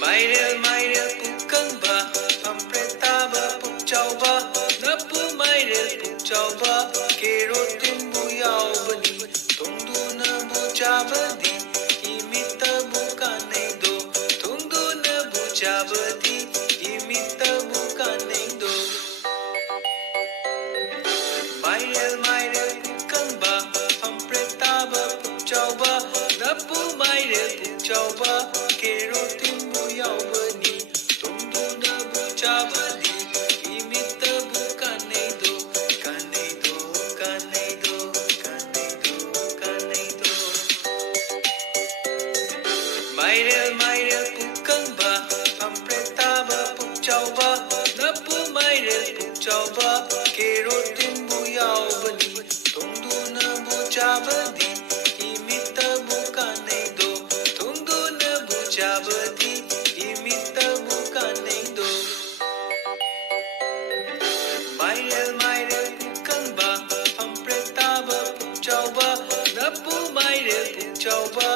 Mairel pukangba, pampretaba pukchauba, napu mairel pukchauba, kero timbu yaubani, tungdu nabu chabadi, imita bukaneido, tungdu nabu chabadi, imita bukaneido. Mairel pukangba, pampretaba pukchauba, napu mairel pukchauba, kero timbu yaubani, tungdu nabu chabadi, imita bukaneido, kaneido, kaneido, kaneido, kaneido. Mairel pukangba, pampretaba pukchauba, napu mairel pukchauba, kero timbu yaubani, tungdu nabu chabadi, imita bukaneido, tungdu nabu chabadi, imita bukaneido. Mairel pukangba, pampretaba pukchauba, napu mairel pukchauba,